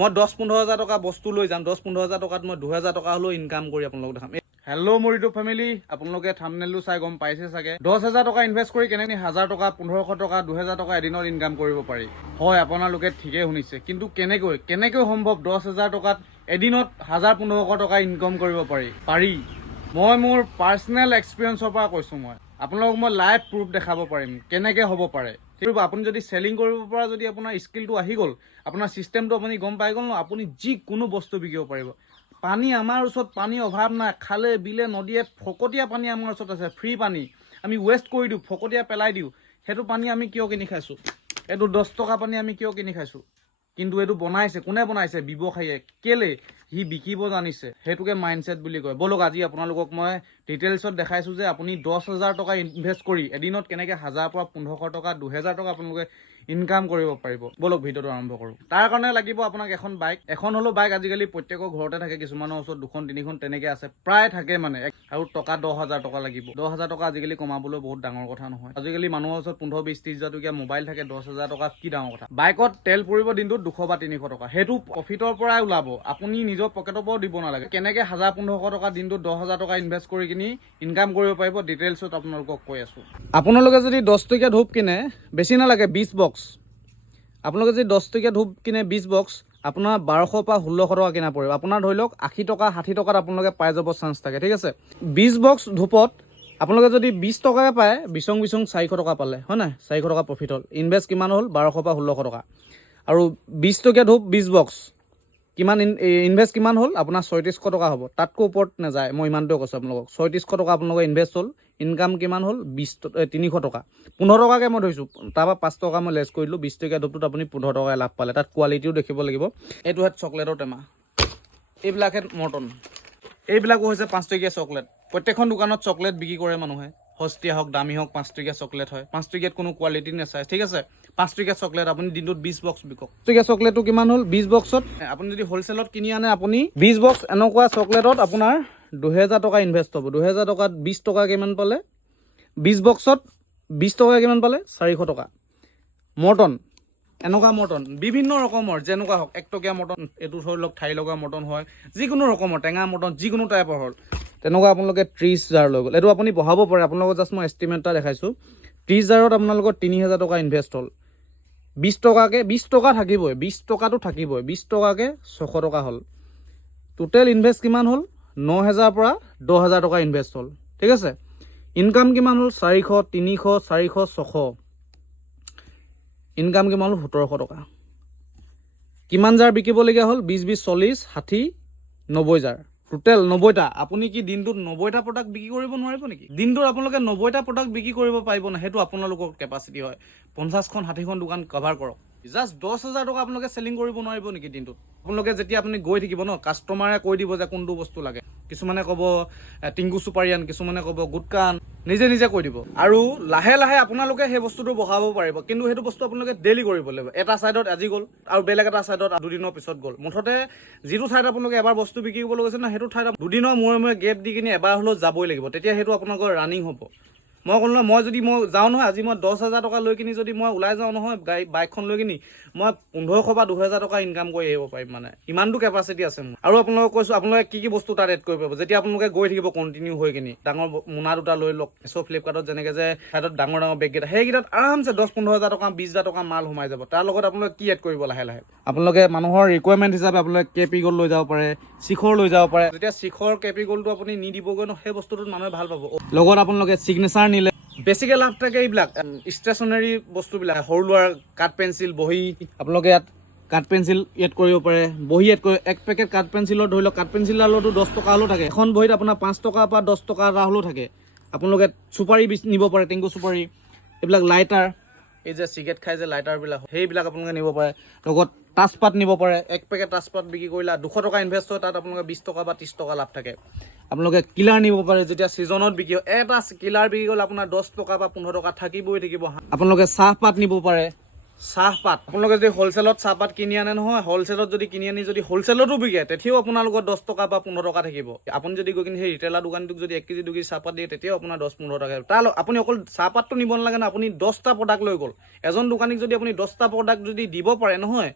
মই 10-15 হাজাৰ টকা বস্তু লৈ যাম, 10-15 হাজাৰ টকাত মই 2,000 টকা হ'লেও ইনকাম কৰি আপোনালোকক দেখাম। হেল্ল' মোৰ ইউটিউব ফেমিলি, আপোনালোকে থাম্বনেইলটো চাই গম পাইছে চাগে 10,000 টকা ইনভেষ্ট কৰি কেনেকৈ 1,000 টকা, 1,500 টকা, 2,000 টকা এদিনত ইনকাম কৰিব পাৰি। হয়, আপোনালোকে ঠিকেই শুনিছে, কিন্তু কেনেকৈ সম্ভৱ 10,000 টকাত এদিনত 1,000-1,500 টকা ইনকাম কৰিব পাৰি। মই মোৰ পাৰ্চনেল এক্সপিৰিয়েঞ্চৰ পৰা কৈছোঁ। আপোনালোকক মই লাইভ প্ৰুফ দেখাব পাৰিম কেনেকৈ হ'ব পাৰে। আপুনি যদি চেলিং কৰিব পৰা যদি আপোনাৰ স্কিলটো আহি গ'ল, আপোনাৰ চিষ্টেমটো আপুনি গম পাই গ'ল ন, আপুনি যিকোনো বস্তু বিকিব পাৰিব। পানী আমাৰ ওচৰত পানীৰ অভাৱ নাই, খালে বিলে নদীয়ে ফকতীয়া পানী আমাৰ ওচৰত আছে, ফ্ৰী পানী। আমি ৱেষ্ট কৰি দিওঁ, ফকতীয়া পেলাই দিওঁ। সেইটো পানী আমি কিয় কিনি খাইছোঁ? এইটো 10 টকা পানী আমি কিয় কিনি খাইছোঁ? কিন্তু এইটো বনাইছে কোনে? বনাইছে ব্যৱসায়ীয়ে। কেলে? সি বিকিব জানিছে। সেইটোকে মাইণ্ডছেট বুলি কয়। বলক আজি আপোনালোকক মই ডিটেইলছত দেখাইছোঁ যে আপুনি 10,000 টকা ইনভেষ্ট কৰি এদিনত কেনেকৈ 1,000 পৰা 1,500 টকা, 2,000 টকা আপোনালোকে ইনকাম কৰিব পাৰিব। বলক ভিডিঅ'টো আৰম্ভ কৰোঁ। তাৰ কাৰণে লাগিব আপোনাক এখন বাইক। এখন হ'লেও বাইক আজিকালি প্ৰত্যেকৰ ঘৰতে থাকে, কিছুমানৰ ওচৰত 2-3খন তেনেকৈ আছে, প্ৰায় থাকে মানে। আৰু টকা 10,000 টকা লাগিব। 10,000 টকা আজিকালি কমাবলৈ বহুত ডাঙৰ কথা নহয়। আজিকালি মানুহৰ ওচৰত 15-20-30 হাজাৰ টকীয়া মোবাইল থাকে, 10,000 টকা কি ডাঙৰ কথা। বাইকত তেল পৰিব দিনটোত 200 বা 300 টকা, সেইটো প্ৰফিটৰ পৰাই ওলাব, আপুনি নিজৰ পকেটৰ পৰাও দিব নালাগে। কেনেকৈ 1,000-1,500 টকা দিনটোত 10,000 টকা ইনভেষ্ট কৰি কিনি ইনকাম কৰিব পাৰিব, ডিটেইলছত আপোনালোকক কৈ আছোঁ। আপোনালোকে যদি 10 টকীয়া ধূপ কিনে, বেছি নালাগে 20 বক্স। আপোনালোকে যদি 10 টকীয়া ধূপ কিনে 20 বক্স, আপোনাৰ 1,200 পৰা 1,600 টকা কিনা পৰিব। আপোনাৰ ধৰি লওক 80 টকা 60 টকাত আপোনালোকে পাই যাব চান্স থাকে, ঠিক আছে। 20 বক্স ধূপত আপোনালোকে যদি 20 টকাকৈ পায়, বিচং 400 টকা পালে, হয় নাই? 400 টকা প্ৰফিট হ'ল। ইনভেষ্ট কিমান হ'ল? 1,200 পৰা 1,600 টকা। আৰু 20 টকীয়া ধূপ 20 বক্স কিমান ইনভেষ্ট কিমান হ'ল? আপোনাৰ 3,600 টকা হ'ব। তাতকৈ ওপৰত নাযায়, মই ইমানটোৱে কৈছোঁ আপোনালোকক। 3,600 টকা আপোনালোকৰ ইনভেষ্ট হ'ল। ইনকাম কিমান হ'ল? 300 টকা। 15 টকাকৈ মই ধৰিছোঁ, তাৰপৰা 5 টকা মই লেছ কৰি দিলোঁ। 20 টকীয়া ধূপটোত আপুনি 15 টকাই লাভ পালে। তাত কোৱালিটিও দেখিব লাগিব। এইটো হেড চকলেটৰ টেমা, এইবিলাক হেড মৰ্টন, এইবিলাকো হৈছে 5 টকীয়া চকলেট। প্ৰত্যেকখন দোকানত চকলেট বিক্ৰী কৰে মানুহে, সস্তীয়া হওক দামী হওক, 5 টকীয়া চকলেট হয়। 5 টকীয়াত কোনো কোৱালিটি নাচায়, ঠিক আছে। 5 টকীয়া চকলেট আপুনি দিনটোত 20 বক্স বিকক। 5 টকীয়া চকলেটটো কিমান হ'ল? 20 বক্সত আপুনি যদি হ'লচেলত কিনি আনে, আপুনি 20 বক্স এনেকুৱা চকলেটত আপোনাৰ 2,000 টকা ইনভেষ্ট হ'ব। 2,000 টকাত 20 টকা কিমান পালে? 20 বক্সত 20 টকা কিমান পালে? 400 টকা। মৰ্টন, এনেকুৱা মৰ্টন বিভিন্ন ৰকমৰ, যেনেকুৱা হওক 1 টকীয়া মৰ্টন, এইটো ধৰি লওক ঠাই লগা মৰ্টন হয়, যিকোনো ৰকমৰ টেঙা মৰ্টন, যিকোনো টাইপৰ হ'ল। তেনেকুৱা আপোনালোকে 30 জাৰ লৈ গ'ল। এইটো আপুনি বঢ়াব পাৰে, আপোনালোকক জাষ্ট মই এষ্টিমেট এটা দেখাইছোঁ। 30 জাৰত আপোনালোকৰ 3,000 টকা ইনভেষ্ট হ'ল। 20 টকাকৈ 20 টকা থাকিবই, 20 টকাটো থাকিবই, 20 টকাকৈ 600 টকা হ'ল। টোটেল ইনভেষ্ট কিমান হ'ল? 9,000 পৰা 10,000 টকা ইনভেষ্ট হ'ল, ঠিক আছে। ইনকাম কিমান হ'ল? 400, 300, 400, 600। ইনকাম কিমান হ'ল? 1,700 টকা। কিমান জাৰ বিকিবলগীয়া হ'ল? 20, 20, 40, 60, 90 জাৰ। টোটেল 90টা। আপুনি কি দিনটোত 90টা প্ৰডাক্ট বিক্ৰী কৰিব নোৱাৰিব নেকি? দিনটোত আপোনালোকে 90টা প্ৰডাক্ট বিক্ৰী কৰিব পাৰিব না? সেইটো আপোনালোকৰ কেপাচিটি হয়। 50খন 60খন দোকান কভাৰ কৰক। জাষ্ট 10,000 টকা আপোনালোকে চেলিং কৰিব নোৱাৰিব নেকি দিনটোত? আপোনালোকে যেতিয়া আপুনি গৈ থাকিব ন, কাষ্টমাৰে কৈ দিব যে কোনটো বস্তু লাগে। কিছুমানে ক'ব টিংকু চুপাৰি আন, কিছুমানে ক'ব গুটকা আন, নিজে কৈ দিব। আৰু লাহে লাহে আপোনালোকে সেই বস্তুটো বঢ়াব পাৰিব, কিন্তু সেইটো বস্তু আপোনালোকে ডেইলি কৰিব লাগিব। এটা ছাইডত আজি গ'ল আৰু বেলেগ এটা ছাইডত 2 দিনৰ পিছত গ'ল। মুঠতে যিটো ঠাইত আপোনালোকে এবাৰ বস্তু বিক্ৰী কৰিব গৈছে না, সেইটো ঠাইত 2 দিনৰ মূৰে গেপ দি কিনি এবাৰ হ'লেও যাবই লাগিব, তেতিয়া সেইটো আপোনালোকৰ ৰানিং হ'ব। মই ক'লো নহয়, মই যাওঁ নহয়, আজি মই 10,000 টকা লৈ কিনি যদি মই ওলাই যাওঁ নহয়, বাইকখন লৈ কিনি মই 1,500 বা 2,000 টকা ইনকাম কৰি আহিব পাৰিম, মানে ইমানটো কেপাচিটি আছে মোৰ। আৰু আপোনালোকক কৈছোঁ, আপোনালোকে কি বস্তু তাত এড কৰিব পাৰিব যেতিয়া আপোনালোকে গৈ থাকিব কণ্টিনিউ হৈ কিনি। ডাঙৰ মোনা 2টা লৈ লওক। ফ্লিপকাৰ্টত যেনেকৈ যে ঠাইত ডাঙৰ বেগকেইটা, সেইকেইটাত আৰামছে 10-15,000 টকা 20,000 টকা মাল সোমাই যাব। তাৰ লগত আপোনালোকে কি এড কৰিব? লাহে লাহে আপোনালোকে মানুহৰ ৰিকুৱাৰমেণ্ট হিচাপে আপোনালোকে কেপি গ'ল্ড লৈ যাব পাৰে, শিখৰ লৈ যাব পাৰে। যেতিয়া শিখৰ কেপি গ'ল্ডটো আপুনি নি দিবগৈ ন, সেই বস্তুটোত মানুহে ভাল পাব। লগত আপোনালোকে চিগনেচাৰ নিলে বেছিকৈ লাভ থাকে এইবিলাক ষ্টেচনাৰী বস্তুবিলাক, সৰু ল'ৰাৰ কাঠ পেঞ্চিল, বহী। আপোনালোকে ইয়াত কাঠ পেঞ্চিল এড কৰিব পাৰে, বহী এড কৰিব। 1 পেকেট কাঠ পেঞ্চিলৰ ধৰি লওক, কাঠ পেঞ্চিলডালতো 10 টকা হ'লেও থাকে। এখন বহীত আপোনাৰ 5 টকাৰ পৰা 10 টকা এটা হ'লেও থাকে। আপোনালোকে চুপাৰি নিব পাৰে, টেংকু চুপাৰি, এইবিলাক লাইটাৰ, এই যে চিগেট খাই যে লাইটাৰবিলাক, সেইবিলাক আপোনালোকে নিব পাৰে। লগত তাজপাত নিব পাৰে। 1 পেকেট তাজপাত বিক্ৰী কৰিলে 200 টকা ইনভেষ্ট হয়, তাত আপোনালোকে 20 টকা বা 30 টকা লাভ থাকে। আপোনালোকে কিলাৰ নিব পাৰে, যেতিয়া ছিজনত বিক্ৰী হয়। এটা কিলাৰ বিক্ৰী কৰিলে আপোনাৰ 10 টকা বা 15 টকা থাকিবই থাকিব। আপোনালোকে চাহপাত নিব পাৰে। চাহপাত আপোনালোকে যদি হ'লচেলত চাহপাত কিনি আনে নহয়, হ'লচেলত যদি কিনি আনি যদি হ'লচেলতো বিকে, তেতিয়াও আপোনালোকৰ 10 টকা বা 15 টকা থাকিব। আপুনি যদি গৈ কিনি সেই ৰিটেইলাৰ দোকানটোক যদি 1 কেজি 2 কেজি চাহপাত দিয়ে, তেতিয়াও আপোনাৰ 10-15 টকা। তাৰ আপুনি অকল চাহপাতটো নিব নালাগে ন, আপুনি 10টা প্ৰডাক্ট লৈ গ'ল। এজন দোকানীক যদি আপুনি 10টা প্ৰডাক্ট যদি দিব পাৰে নহয়,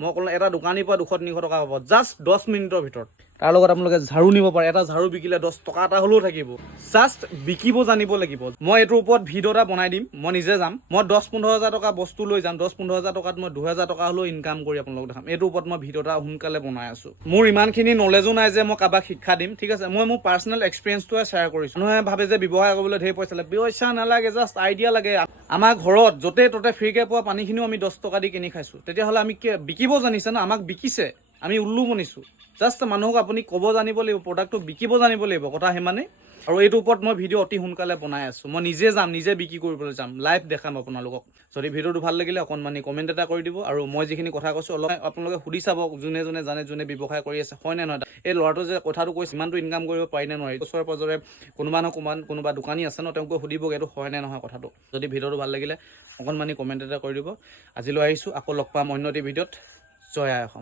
মই ক'লো এটা দোকানীৰ পৰা 200-300 টকা পাব জাষ্ট 10 মিনিটৰ ভিতৰত। তাৰ লগত আপোনালোকে ঝাৰু নিব পাৰে, এটা ঝাৰু বিকিলে 10 টকা এটা হ'লেও থাকিব। জাষ্ট বিকিব জানিব লাগিব। মই এইটোৰ ওপৰত ভিডিঅ' এটা বনাই দিম, মই নিজে যাম, মই 10-15 হাজাৰ টকা বস্তু লৈ যাম, 10-15 হাজাৰ টকাত মই 2000 টকা হ'লেও ইনকাম কৰি আপোনালোকক দেখাম। এইটোৰ ওপৰত মই ভিডিঅ' এটা সোনকালে বনাই আছোঁ। মোৰ ইমানখিনি নলেজো নাই যে মই কাৰোবাক শিক্ষা দিম, ঠিক আছে। মই মোৰ পাৰ্চনেল এক্সপিৰিয়েঞ্চটোৱে শ্বেয়াৰ কৰিছোঁ। মানুহে ভাবে যে ব্যৱসায় কৰিবলৈ ধেৰ পইচা লাগে, পইচা নালাগে, জাষ্ট আইডিয়া লাগে। আমাৰ ঘৰত য'তে ত'তে ফ্ৰীকৈ পোৱা পানীখিনিও আমি 10 টকা দি কিনি খাইছোঁ। তেতিয়াহ'লে আমি বিকিব জানিছে ন, আমাক বিকিছে, আমি উল্লু বনিছোঁ। জাষ্ট মানুহক আপুনি ক'ব জানিব লাগিব, প্ৰডাক্টটো বিকিব জানিব লাগিব, কথা সিমানেই। আৰু এইটোৰ ওপৰত মই ভিডিঅ' অতি সোনকালে বনাই আছোঁ। মই নিজে যাম, নিজে বিক্ৰী কৰিবলৈ যাম, লাইভ দেখাম আপোনালোকক। যদি ভিডিঅ'টো ভাল লাগিলে অকণমানি কমেণ্ট এটা কৰি দিব। আৰু মই যিখিনি কথা কৈছোঁ অলপ আপোনালোকে সুধি চাব, যোনে যোনে জানে, যোনে ব্যৱসায় কৰি আছে, হয়নে নহয়। এই ল'ৰাটো যে কথাটো কৈছে ইমানটো ইনকাম কৰিব পাৰিনে নোৱাৰি, ওচৰে পাজৰে কোনোবা দোকানী আছে ন, তেওঁক সুধিবগৈ এইটো হয়নে নহয় কথাটো। যদি ভিডিঅ'টো ভাল লাগিলে অকণমানি কমেণ্ট এটা কৰি দিব। আজিলৈ আহিছোঁ, আকৌ লগ পাম অন্য এটি ভিডিঅ'ত। জয় আই অসম।